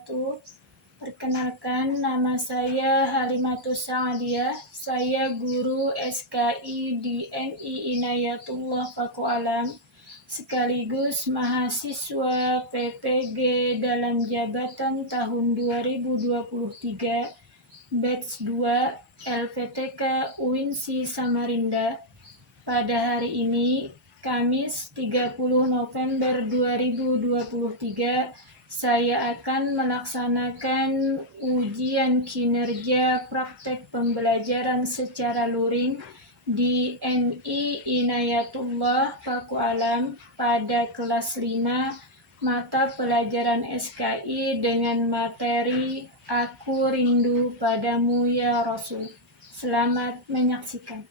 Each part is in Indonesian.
wabarakatuh. Perkenalkan, nama saya Halimatus Sa'adiyah. Saya guru SKI di MI Inayatullah Faku Alam, sekaligus mahasiswa PPG dalam jabatan tahun 2023, batch 2 LPTK UINSI Samarinda. Pada hari ini, Kamis 30 November 2023, saya akan melaksanakan ujian kinerja praktek pembelajaran secara luring di MI Inayatullah Paku Alam pada kelas 5 mata pelajaran SKI dengan materi Aku Rindu Padamu Ya Rasul. Selamat menyaksikan.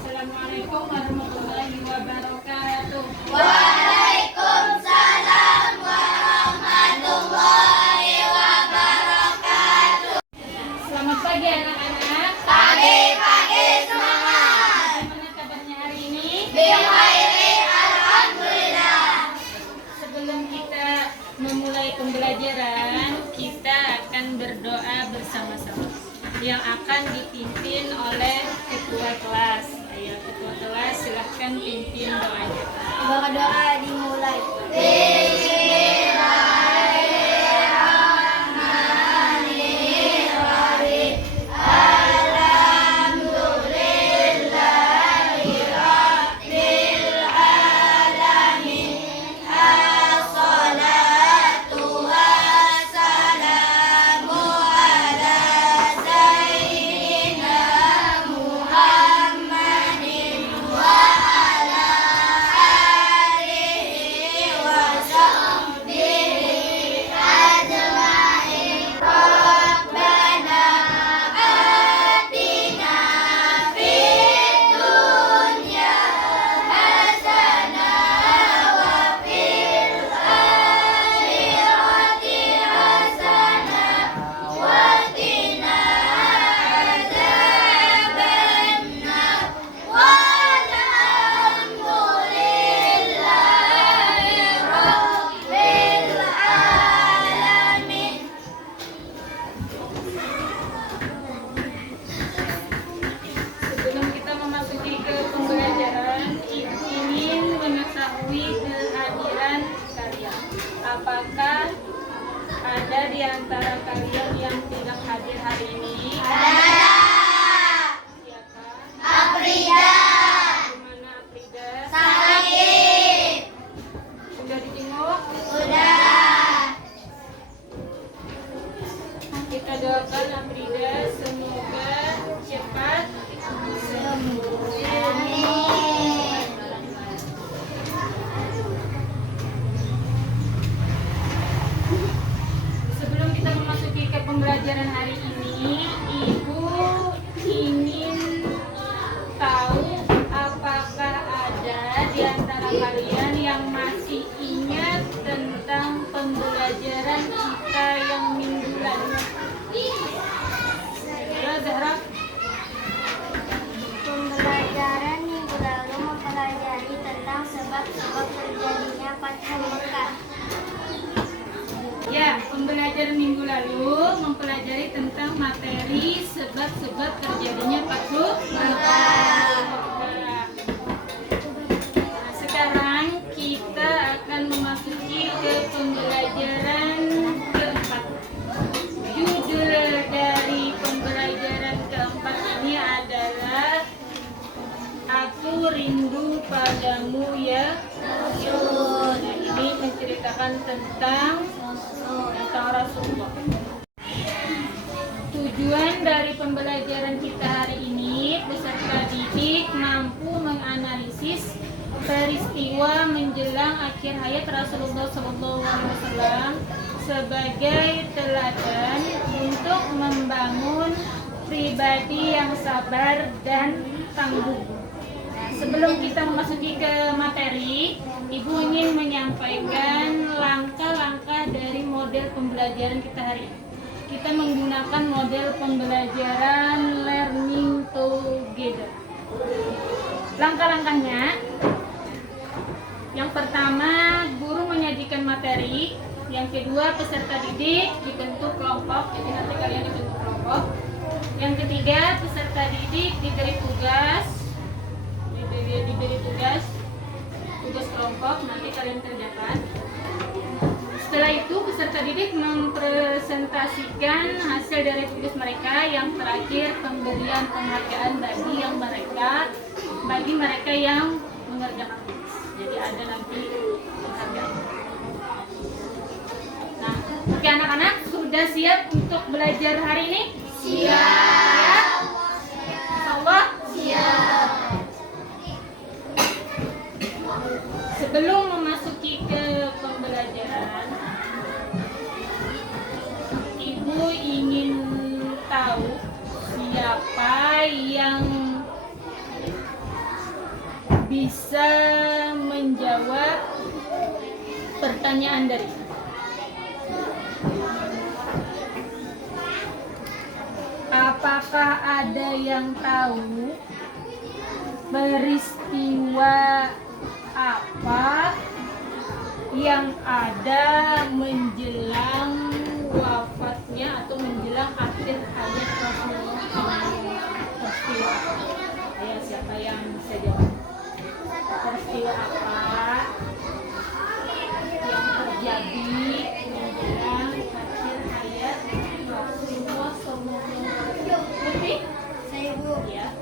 Assalamualaikum warahmatullahi wabarakatuh. Waalaikumsalam warahmatullahi wabarakatuh. Selamat pagi anak-anak. Pagi-pagi semangat. Bagaimana kabarnya hari ini? Bihairi, alhamdulillah. Sebelum kita memulai pembelajaran, kita akan berdoa bersama-sama yang akan dipimpin oleh ketua kelas. Ayo ketua kelas, silahkan pimpin doanya. Doa dimulai. Sebelum kita memasuki ke pembelajaran, ingin mengetahui kehadiran kalian. Apakah ada di antara kalian yang tidak hadir hari ini? Ada. Siapa? Afrida. Gimana Afrida? Sakit. Sudah dijenguk? Udah. Kita doakan Afrida semoga cepat sembuh. Amin. Sebelum kita memasuki ke pembelajaran hari ini, Ibu ingin tahu apakah ada di antara kalian yang masih ingat tentang pembelajaran kita yang minggu lalu. Ya, Zahra. Pembelajaran minggu lalu mempelajari tentang sebab-sebab terjadinya Fathu Mekah. Ya, pembelajaran minggu lalu mempelajari tentang materi sebab-sebab terjadinya Fathu Mekah. Nah, sekarang kita akan memasuki ke pembelajaran keempat. Judul dari pembelajaran keempat ini adalah Aku Rindu Padamu Ya Rasul. Nah, ini menceritakan tentang Rasulullah. Tujuan dari pembelajaran kita hari ini, peserta didik mampu menganalisis peristiwa menjelang akhir hayat Rasulullah SAW sebagai teladan untuk membangun pribadi yang sabar dan tangguh. Sebelum kita memasuki ke materi, Ibu ingin menyampaikan langkah-langkah dari model pembelajaran kita hari ini. Kita menggunakan model pembelajaran learning together. Langkah-langkahnya, yang pertama, guru menyajikan materi. Yang kedua, peserta didik dibentuk kelompok. Jadi nanti kalian dibentuk kelompok. Yang ketiga, peserta didik diberi tugas. Tugas kelompok, nanti kalian kerjakan. Setelah itu, peserta didik mempresentasikan hasil dari tugas mereka. Yang terakhir, pemberian penghargaan bagi mereka yang mengerjakan tugas. Jadi ada nanti penghargaan. Nah, oke anak-anak, sudah siap untuk belajar hari ini? Siap. Insyaallah siap. Sebelum memasuki ke pembelajaran, Ibu ingin tahu siapa yang bisa menjawab pertanyaan dari Ibu. Apakah ada yang tahu peristiwa apa yang ada menjelang wafatnya atau menjelang akhir hayat Rasulullah peristiwa? Ayo, siapa yang bisa jawab? Peristiwa apa yang terjadi menjelang akhir hayat Rasulullah SAW? Lebih? Saya Bu. Ya.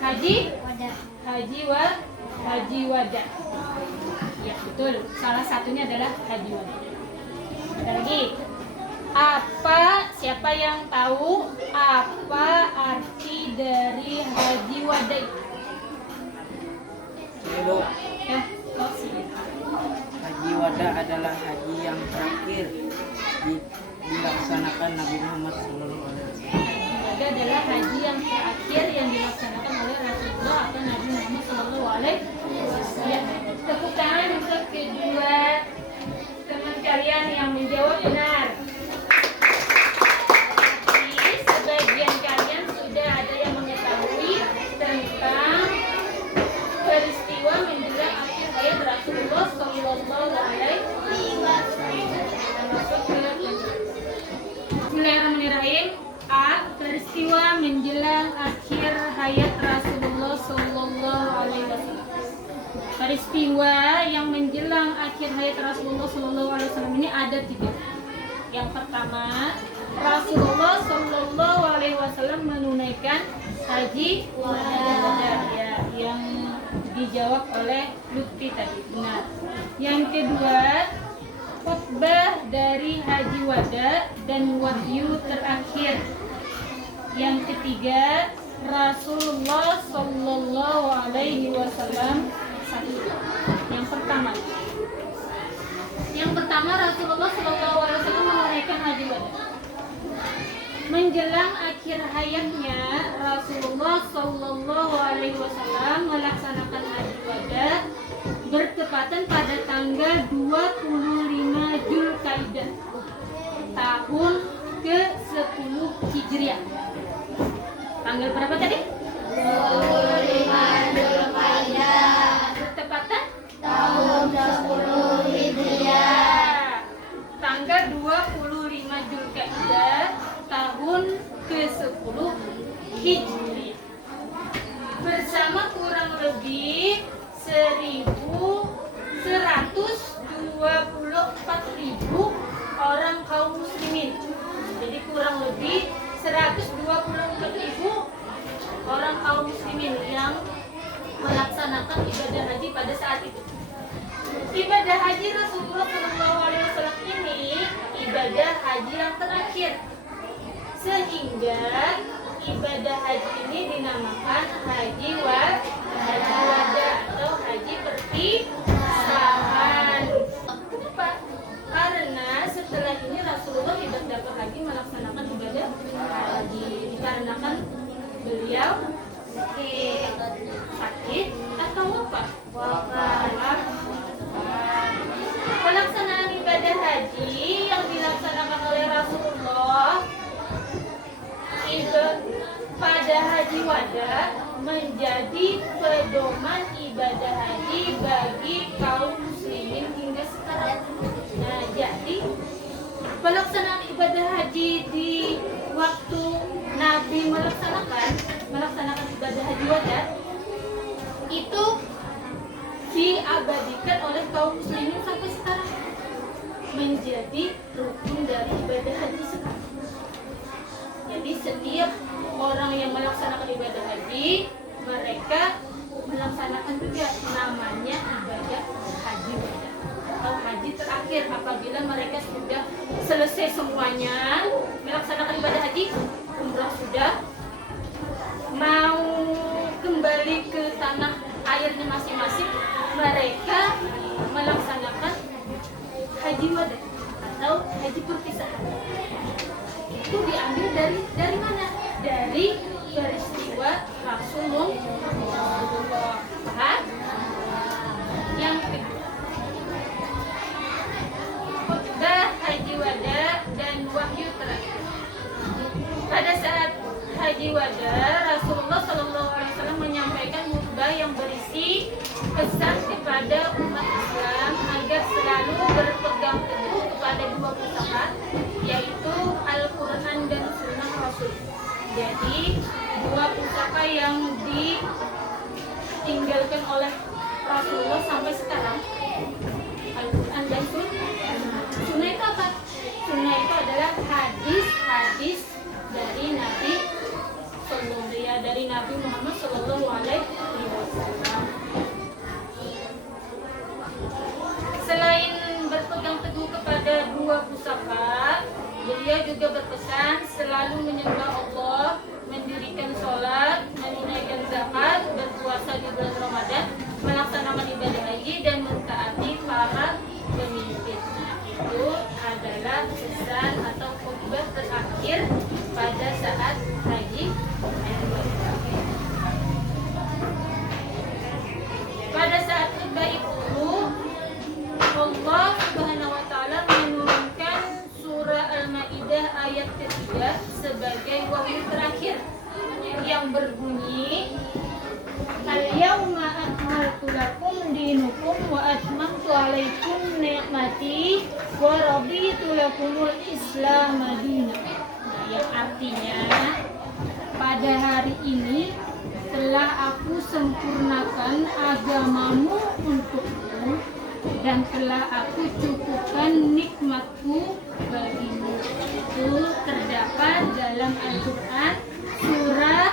Haji Wada. Haji Wada. Ya, betul. Salah satunya adalah Haji Wada. Ada lagi. Siapa yang tahu apa arti dari Haji Wada itu? Ibu, Ya, sih. Haji Wada adalah haji yang terakhir dilaksanakan Nabi Muhammad SAW. Wada adalah haji yang terakhir yang dilaksanakan oleh Rasulullah atau Nabi Muhammad SAW. Ya, tepuk tangan untuk kedua teman kalian yang menjawab benar. Jadi, sebagian kalian sudah ada yang mengetahui tentang peristiwa menjelang akhir hayat Rasulullah SAW. Bismillahirrahmanirrahim. Peristiwa menjelang akhir hayat Rasulullah SAW. Peristiwa yang menjelang akhir hayat Rasulullah SAW ini ada 3. Yang pertama, Rasulullah SAW menunaikan haji wada, ya, yang dijawab oleh Lutfi tadi, benar. Yang kedua, khutbah dari haji wada dan wahyu terakhir. Yang ketiga, Rasulullah SAW sakit. Yang pertama Rasulullah SAW menunaikan haji wada. Menjelang akhir hayatnya, Rasulullah SAW melaksanakan haji wada bertepatan pada tanggal 25 Zulkaidah tahun ke-10 Hijriah. Tanggal berapa tadi? 25 Zulkaidah Bertepatan tahun 10 Hijriah. Tanggal 25 Zulkaidah tahun ke-10 Hijriah. Bersama kurang lebih 124.000 orang kaum muslimin. Jadi kurang lebih 124.000 orang kaum muslimin yang melaksanakan ibadah haji pada saat itu. Ibadah haji Rasulullah SAW ini ibadah haji yang terakhir, sehingga ibadah haji ini dinamakan haji wada atau haji perpisahan. Kenapa? Karena setelah ini Rasulullah tidak dapat lagi melaksanakan ibadah haji dikarenakan beliau sakit atau apa? Wafat. Pelaksanaan ibadah haji yang dilaksanakan oleh Rasulullah itu pada haji wada menjadi pedoman ibadah haji bagi kaum muslimin hingga sekarang. Nah, jadi pelaksanaan ibadah haji di waktu Nabi melaksanakan ibadah haji wada itu diabadikan oleh kaum muslimin sampai sekarang, menjadi rukun dari ibadah haji sekarang. Jadi setiap orang yang melaksanakan ibadah haji, mereka melaksanakan juga namanya ibadah haji wada atau haji terakhir apabila mereka sudah selesai semuanya melaksanakan ibadah haji, umrah sudah, mau kembali ke tanah airnya masing-masing, mereka melaksanakan haji wada atau haji perpisahan. Itu diambil dari mana? Dari peristiwa Rasulullah. Paham? Yang kedua, khutbah haji wada dan wahyu terakhir. Pada saat haji wada, Rasulullah SAW menyampaikan khutbah yang berisi pesan kepada umat Islam agar selalu berpegang teguh kepada dua pusaka, yaitu Al-Quran dan Sunnah Rasul. Jadi dua pusaka yang ditinggalkan oleh Rasulullah sampai sekarang, Al-Quran dan Sunnah. Sunnah itu apa? Sunnah itu adalah hadis-hadis dari Nabi dari Nabi Muhammad Sallallahu Alaihi Wasallam. Selain berpegang teguh kepada dua pusaka, beliau juga berpesan selalu menyembah Allah, mendirikan sholat, menunaikan zakat, berpuasa di bulan Ramadan, melaksanakan ibadah haji dan mentaati para pemimpin. Nah, itu adalah pesan atau khutbah terakhir pada saat haji. Pada saat khutbah itu, Allah Subhanahu wa taala menurunkan surah Al-Maidah ayat ketiga sebagai wahyu terakhir yang berbunyi, Al-yawma akmaltu lakum dinukum wa atmamtu alaikum ni'mati wa raditu lakumul Islam madinah. Yang artinya, pada hari ini telah aku sempurnakan agamamu untukmu dan telah aku cukupkan nikmatku bagimu. Itu terdapat dalam Al-Quran surah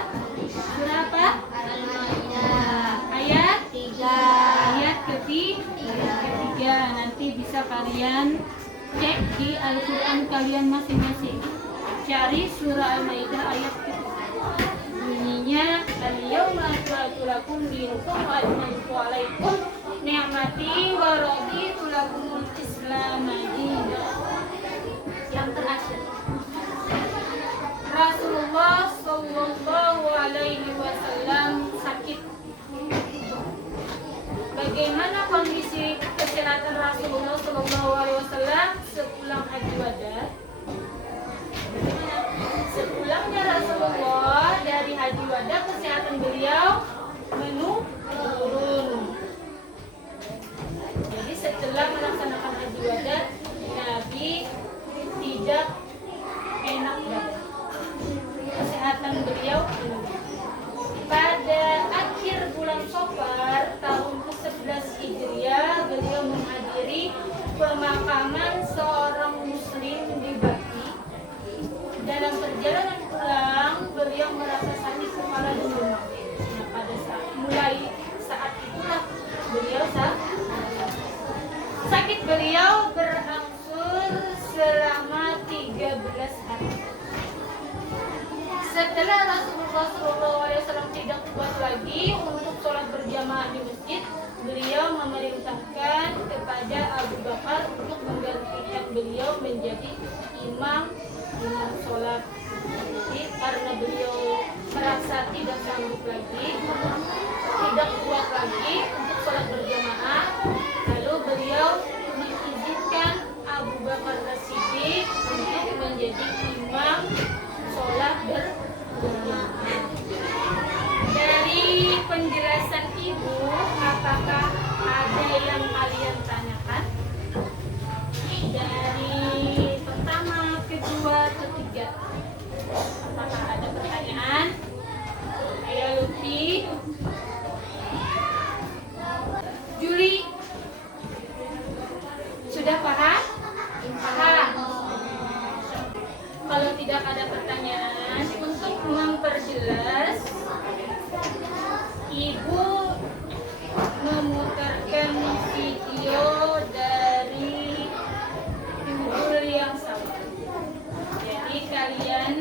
apa? Al-Maidah ayat 3. Ayat ketiga. Nanti bisa kalian cek di Al-Quran kalian masing-masing. Cari surah Al-Maidah ayat ketiga. Bunyinya, Al-yawma akmaltu lakum dinukum wa atmamtu alaikum ni'mati wa raditu lakumul Islam madinah. Yang terakhir, Rasulullah Sallallahu Alaihi Wasallam sakit. Bagaimana kondisi kesehatan Rasulullah Sallallahu Alaihi Wasallam sepulang haji wada? Sepulangnya Rasulullah dari haji wada, kesehatan beliau menurun. Jadi setelah melaksanakan haji wada, Nabi tidak enak badan. Kesehatan beliau menurun. Pada akhir bulan Safar tahun ke-11 Hijriah, beliau menghadiri pemakaman seorang muslim di Baki. Dalam perjalanan pulang, beliau merasa sakit kepala dan demam. Nah, pada saat itulah beliau sakit beliau berangsur selama 13 hari. Setelah Rasulullah SAW tidak kuat lagi untuk sholat berjamaah di masjid, beliau memerintahkan kepada Abu Bakar untuk menggantikan beliau menjadi imam sholat. Jadi karena beliau merasa tidak sanggup lagi, tidak kuat lagi untuk sholat Apakah ada yang kalian tanyakan? Dari pertama, kedua, ketiga. Apakah ada pertanyaan? Ayo Lutfi, Juli, sudah paham? Paham. Kalau tidak ada pertanyaan, untuk memperjelas, Ibu memutarkan video dari judul yang sama. Jadi kalian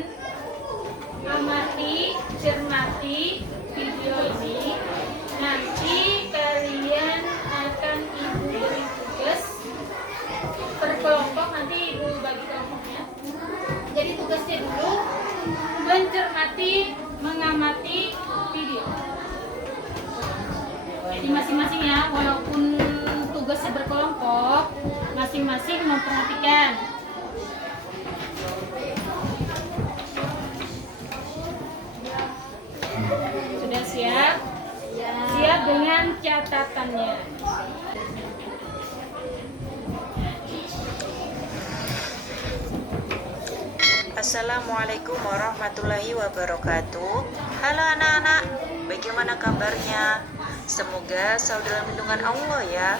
amati, cermati video ini. Nanti kalian akan Ibu beri tugas per kelompok, nanti Ibu bagi kelompoknya. Jadi tugasnya dulu mencermati, mengamati video. Jadi masing-masing ya, walaupun tugasnya berkelompok, masing-masing memperhatikan. Sudah siap? Siap dengan catatannya. Assalamualaikum warahmatullahi wabarakatuh. Halo anak-anak, bagaimana kabarnya? Semoga selalu dalam lindungan Allah ya.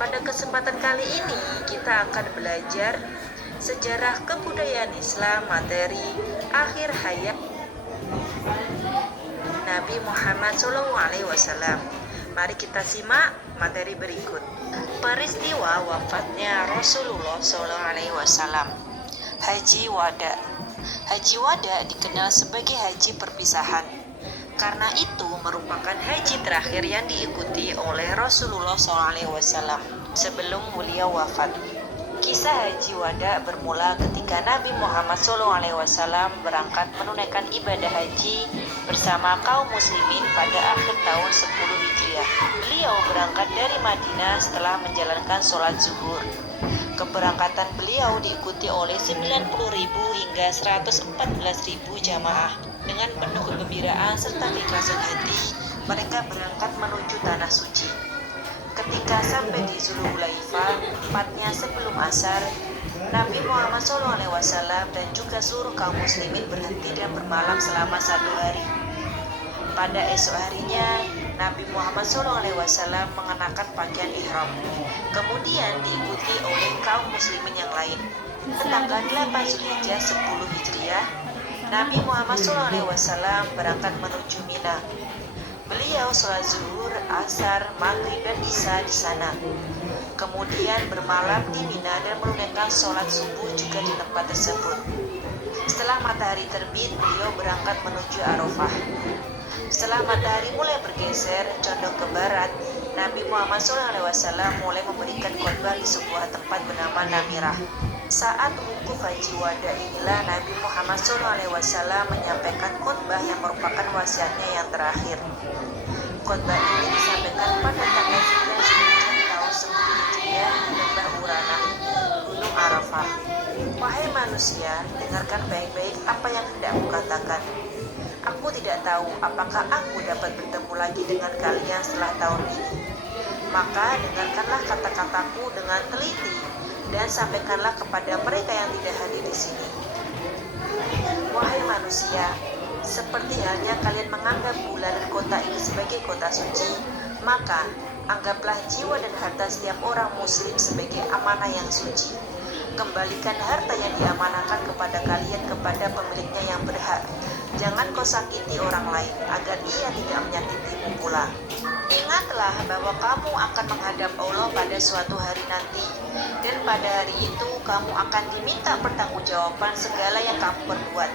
Pada kesempatan kali ini kita akan belajar sejarah kebudayaan Islam materi akhir hayat Nabi Muhammad SAW. Mari kita simak materi berikut. Peristiwa wafatnya Rasulullah SAW. Haji Wada. Haji Wada dikenal sebagai haji perpisahan. Karena itu merupakan haji terakhir yang diikuti oleh Rasulullah SAW sebelum beliau wafat. Kisah Haji Wada bermula ketika Nabi Muhammad SAW berangkat menunaikan ibadah haji bersama kaum muslimin pada akhir tahun 10 Hijriah. Beliau berangkat dari Madinah setelah menjalankan sholat zuhur. Keberangkatan beliau diikuti oleh 90.000 hingga 114.000 jamaah. Dengan penuh kegembiraan serta keikhlasan hati, mereka berangkat menuju tanah suci. Ketika sampai di Zulhulaifah, tepatnya sebelum asar, Nabi Muhammad SAW dan juga seluruh kaum muslimin berhenti dan bermalam selama 1 hari. Pada esok harinya, Nabi Muhammad SAW mengenakan pakaian ihram, kemudian diikuti oleh kaum muslimin yang lain. Tanggal 8 Zulhijjah 10 Hijriah, Nabi Muhammad SAW berangkat menuju Mina. Beliau sholat zuhur, asar, maghrib dan isya di sana. Kemudian bermalam di Mina dan menunaikan sholat subuh juga di tempat tersebut. Setelah matahari terbit, beliau berangkat menuju Arafah. Setelah matahari mulai bergeser condong ke barat, Nabi Muhammad SAW mulai memberikan khotbah di sebuah tempat bernama Namirah. Saat wukuf Haji Wada inilah Nabi Muhammad SAW menyampaikan khotbah yang merupakan wasiatnya yang terakhir. Khotbah ini disampaikan pada tanggal 9 Zulhijjah tahun 10 Hijriah di lembah Urana, Gunung Arafah. Wahai manusia, dengarkan baik-baik apa yang hendak aku katakan. Aku tidak tahu apakah aku dapat bertemu lagi dengan kalian setelah tahun ini. Maka dengarkanlah kata-kataku dengan teliti dan sampaikanlah kepada mereka yang tidak hadir di sini. Wahai manusia, seperti halnya kalian menganggap bulan dan kota ini sebagai kota suci, maka anggaplah jiwa dan harta setiap orang muslim sebagai amanah yang suci. Kembalikan harta yang diamanahkan kepada kalian kepada pemiliknya yang berhak. Jangan kau sakiti orang lain agar ia tidak menyakitimu pula. Ingatlah bahwa kamu akan menghadap Allah pada suatu hari nanti, dan pada hari itu kamu akan diminta pertanggungjawaban segala yang kamu perbuat.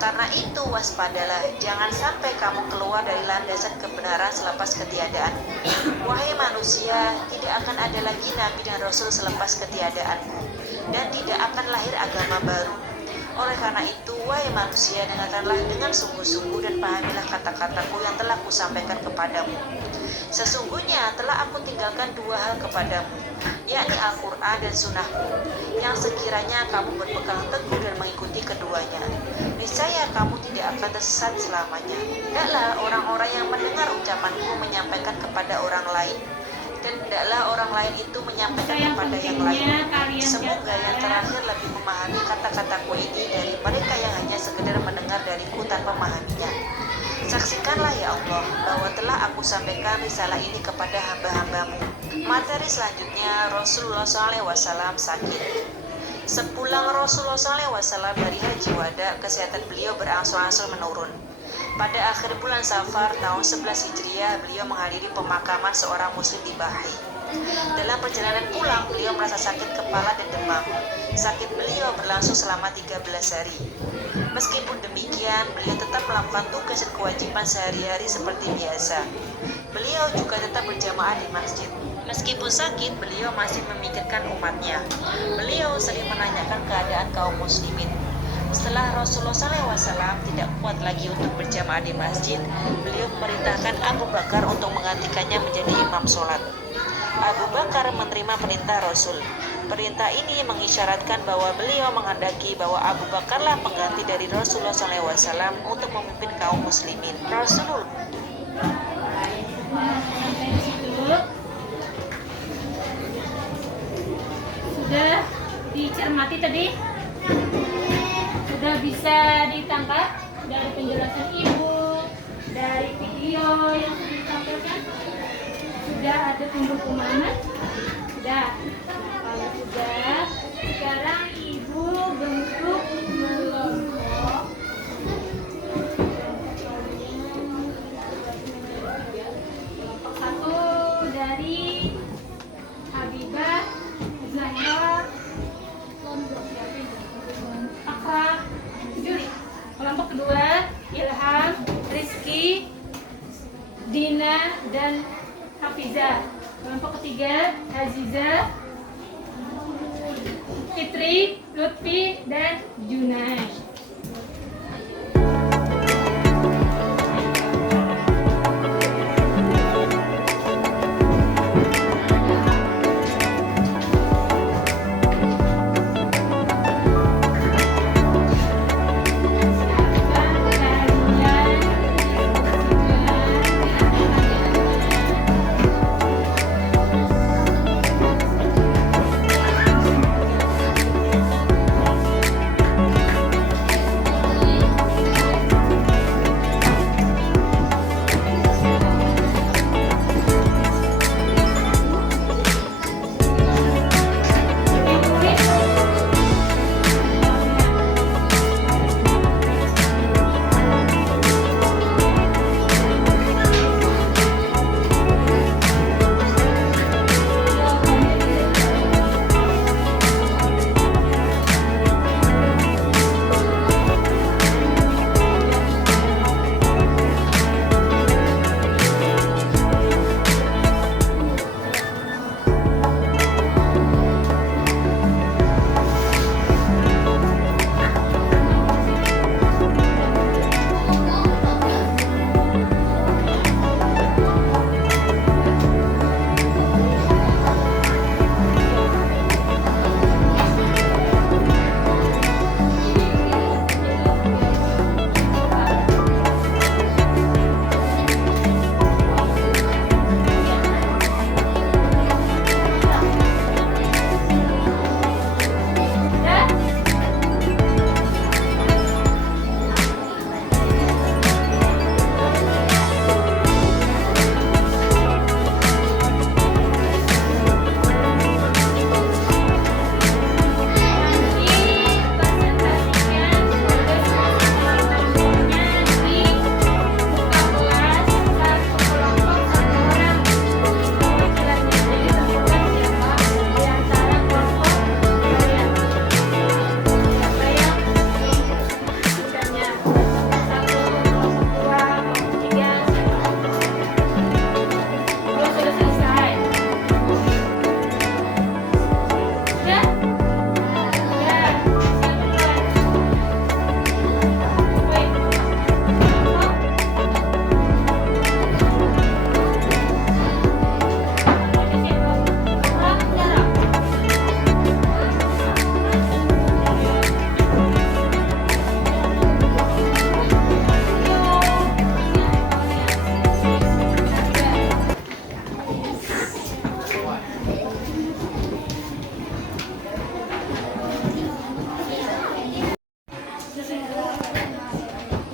Karena itu waspadalah, jangan sampai kamu keluar dari landasan kebenaran selepas ketiadaan. Wahai manusia, tidak akan ada lagi nabi dan rasul selepas ketiadaanmu, dan tidak akan lahir agama baru. Oleh karena itu, wahai manusia, dengarkanlah dengan sungguh-sungguh dan pahamilah kata-kataku yang telah kusampaikan kepadamu. Sesungguhnya telah aku tinggalkan 2 hal kepadamu, yakni Al-Quran dan Sunnahku, yang sekiranya kamu berpegang teguh dan mengikuti keduanya, niscaya kamu tidak akan tersesat selamanya. Hendaklah orang-orang yang mendengar ucapanku menyampaikan kepada orang lain, dan hendaklah orang lain itu menyampaikan kepada yang lain. Semoga yang terakhir lebih memahami kata-kataku ini dari mereka yang hanya sekedar mendengar dariku tanpa memahaminya. Saksikanlah ya Allah bahwa telah aku sampaikan risalah ini kepada hamba-hambamu. Materi selanjutnya, Rasulullah SAW sakit. Sepulang Rasulullah SAW dari Haji Wada, kesehatan beliau berangsur-angsur menurun. Pada akhir bulan Safar tahun 11 Hijriah, beliau menghadiri pemakaman seorang muslim di Bahi. Dalam perjalanan pulang, beliau merasa sakit kepala dan demam. Sakit beliau berlangsung selama 13 hari. Meskipun demikian, beliau tetap melakukan tugas dan kewajiban sehari-hari seperti biasa. Beliau juga tetap berjamaah di masjid. Meskipun sakit, beliau masih memikirkan umatnya. Beliau sering menanyakan keadaan kaum muslimin. Setelah Rasulullah SAW tidak kuat lagi untuk berjamaah di masjid, beliau memerintahkan Abu Bakar untuk menggantikannya menjadi imam sholat. Abu Bakar menerima perintah Rasul. Perintah ini mengisyaratkan bahwa beliau menghendaki bahwa Abu Bakarlah pengganti dari Rasulullah SAW untuk memimpin kaum muslimin. Rasulullah Sampai di situ sudah dicermati tadi, sudah bisa ditangkap dari penjelasan ibu, dari video yang sudah ditampilkan. Sudah ada tumbuh pemahaman? Sudah. Kalau sudah, sekarang ibu bentuk kelompok. Kelompok satu dari Habibah, Zahra, Akra, Juli. Kelompok kedua Ilham, Rizky, Dina, dan Hafizah. Kelompok ketiga Aziza, Fitri, Lutfi, dan Junai.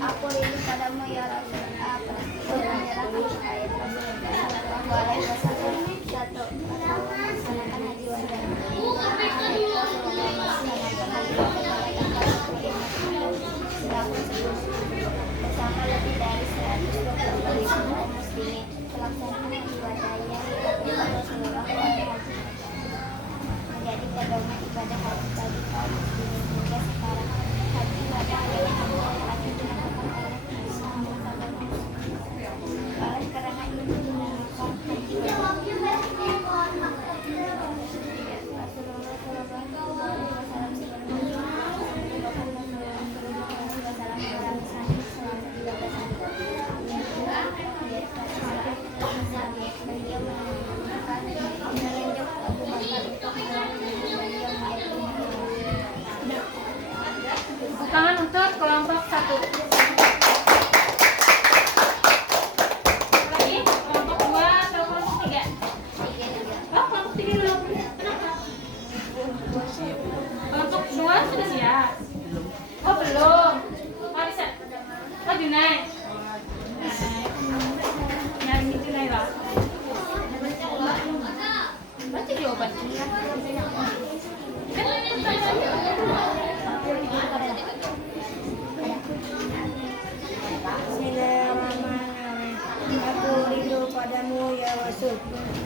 Aku rindu padamu ya Rasul. Apa? Menyerahkan ayat Rasulullah Shallallahu Alaihi Wasallam. Satu, melaksanakan haji wada. Bersama lebih dari 120.000 kaum muslimin pelaksanaan haji wada yang dilakukan Rasulullah pada haji menjadi pedoman ibadah haji bagi kaum muslimin hingga sekarang. Haji wada adalah haji yang wajib dilakukan oleh semua kaum muslimin. Oleh karena itu dinamakan haji wada. Rasulullah Shallallahu Alaihi Wasallam Tangan untuk kelompok 1. Lagi kelompok 2 atau kelompok 3? Oh, kelompok 3 dulu. Kenapa? Kelompok 2 sudah siap? Oh, belum. Oh, bisa. Oh, Junai. Nyari Junai lah. Baca jawabannya. Bismillahirrahmanirrahim. Aku rindu padamu ya Rasul.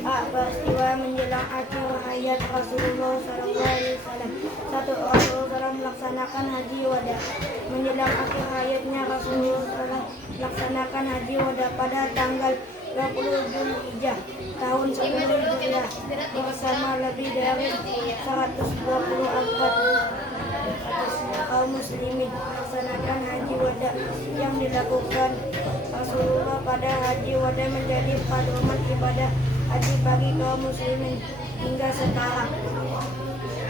Peristiwa menjelang akhir hayat Rasulullah Sallallahu Alaihi Wasallam. Satu, Rasulullah melaksanakan haji wada. Menjelang akhir hayatnya Rasulullah SAW melaksanakan haji wada pada tanggal 20 Zulhijjah tahun 10 Hijriah bersama lebih dari 124 kaum muslimin melaksanakan haji wada yang dilakukan Rasulullah pada haji wada menjadi pedoman ibadah haji bagi kaum muslimin hingga sekarang.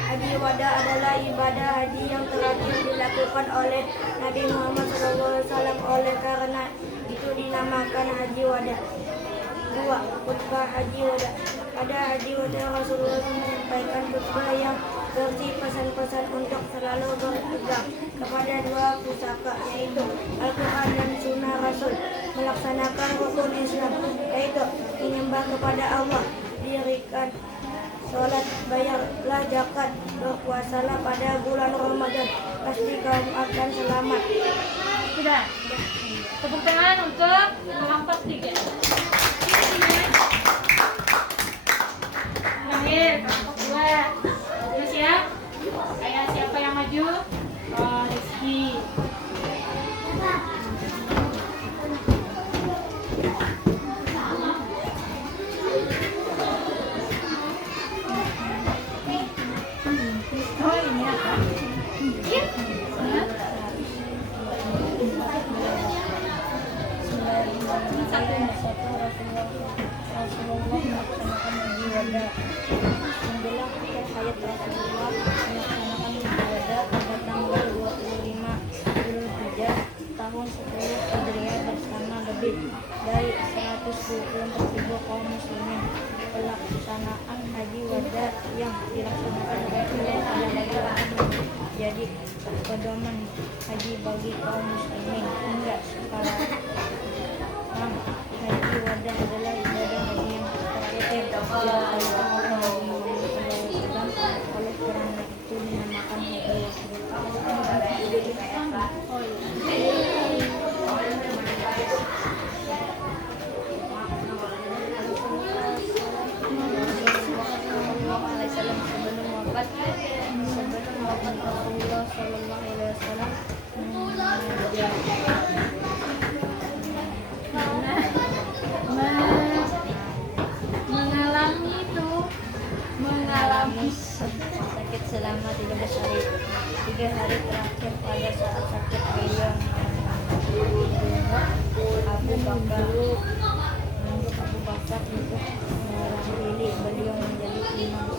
Haji wada adalah ibadah haji yang terakhir dilakukan oleh Nabi Muhammad SAW. Oleh karena itu dinamakan haji wada. 2. Khutbah haji wada. Pada haji wada Rasulullah menyampaikan khutbah yang berisi pesan-pesan untuk selalu berpegang kepada 2 pusaka, yaitu Al-Quran dan Sunnah Rasul, melaksanakan rukun Islam, yaitu menyembah kepada Allah, dirikan sholat, bayarlah zakat, berpuasalah pada bulan Ramadan, pasti kamu akan selamat. Sudah. Tepuk tangan untuk kelompok 3. Terakhir kelompok 2. Sudah siap? Kayak siapa yang maju? Oh, Rizky. Oh, ini apa? Iya. Rasulullah melaksanakan haji wada. Menjelang akhir hayat Rasulullah melaksanakan haji wada pada tanggal 25 Zulhijjah tahun 10 Hijriah bersama lebih dari 124.000 kaum muslimin. Pelaksanaan haji wada yang dilaksanakan Rasulullah SAW jadi pedoman haji bagi kaum muslimin hingga sekarang. Haji wada adalah ibadah haji yang terakhir dilakukan oleh Nabi Muhammad SAW. Oleh karena itu dinamakan haji sebelum wafat Rasulullah Sallallahu Alaihi Wasallam mengalami sakit selama 13 hari. 3 hari terakhir pada saat sakit beliau Abu Bakar untuk mewakili beliau menjadi imam.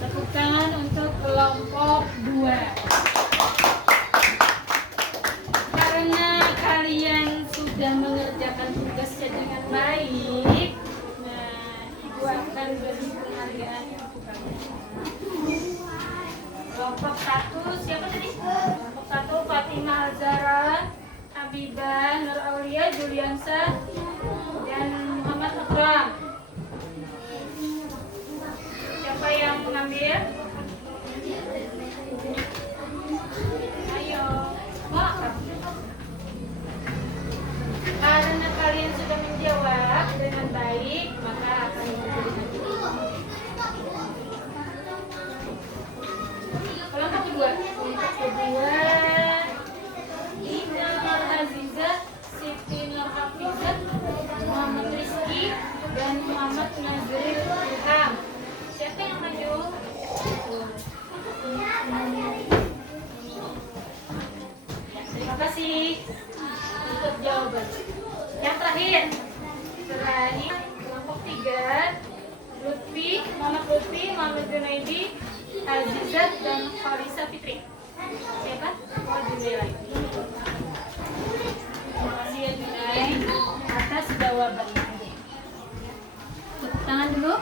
Tepuk tangan untuk kelompok 2. Karena kalian sudah mengerjakan tugasnya dengan baik, nah, Ibu akan beri penghargaan untuk kalian. Kelompok 1 siapa tadi? Kelompok 1 Fatih Habibah, Nur Aulia, Juliansa, dan Muhammad Akram. Siapa yang mengambil? Ayo. Karena kalian sudah menjawab dengan baik, maka akan diberikan. Kelompok kedua. Ina Nur Azizah, Siti Nur Hafizah, Muhammad Rizki, dan Muhammad Nazril Ilham. Siapa yang maju? Terima kasih untuk jawaban. Yang terakhir, kelompok 3, Lutfi, Muhammad Junaidi, Azizat, dan Farisa Fitri. Siapa? Oh, Junai. Terima kasih ya Junai atas jawabannya. Tepuk tangan dulu.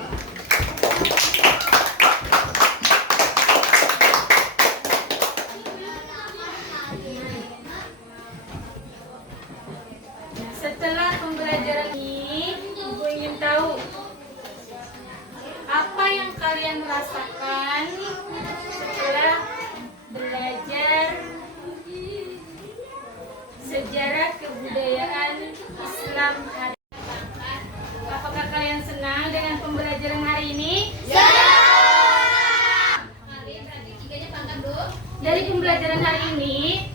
Setelah pembelajaran ini, Ibu ingin tahu apa yang kalian rasakan setelah belajar sejarah kebudayaan Islam hari ini. Apakah kalian senang dengan pembelajaran hari ini? Dari pembelajaran hari ini,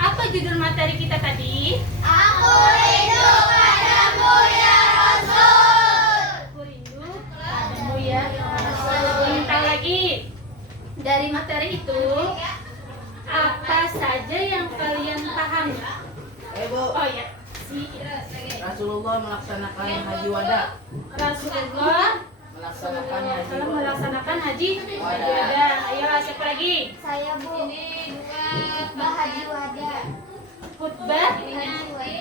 apa judul materi kita tadi? Aku rindu padamu ya Rasul. Aku rindu padamu ya Rasul. Ingin tahu lagi dari materi itu apa saja yang kalian pahami? Bu, Oh ya, Rasulullah melaksanakan haji wada. Rasulullah melaksanakan haji wada. Ayo, siapa lagi? Saya Bu. Khutbah Haji Wada. Khutbah,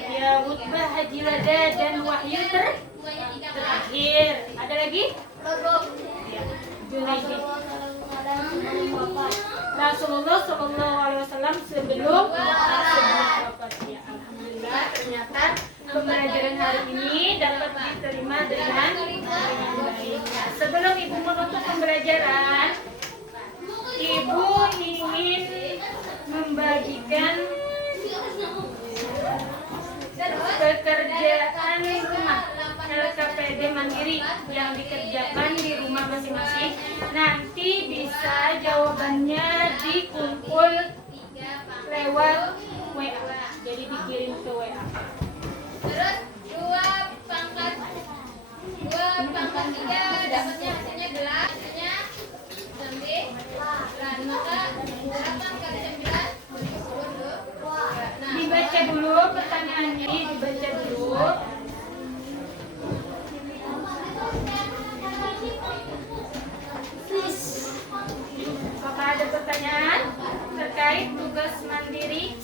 ya khutbah haji wada dan wahyu terakhir. Ada lagi? Ya, Junaidi. Rasulullah SAW sebelum wafat. Ya, alhamdulillah ternyata pembelajaran hari ini dapat diterima dengan baik. Nah, sebelum Ibu menutup pembelajaran, Ibu ingin membagikan pekerjaan rumah LKPD Mandiri yang dikerjakan di rumah masing-masing. Nanti bisa jawabannya dikumpul lewat WA. Jadi dikirim ke WA. Terus 2/3 dapatnya hasilnya 8, hasilnya 9. Maka 8 kali 9 10. Nah, Dibaca dulu pertanyaannya, dibaca dulu. Apakah ada pertanyaan terkait tugas mandiri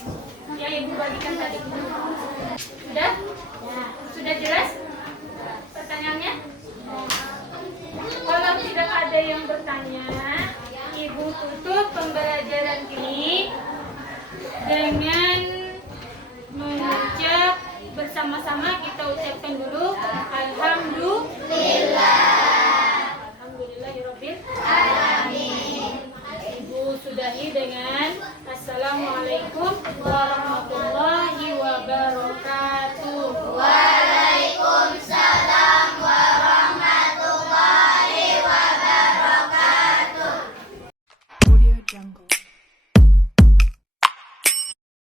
yang Ibu bagikan tadi? Sudah? Sudah jelas?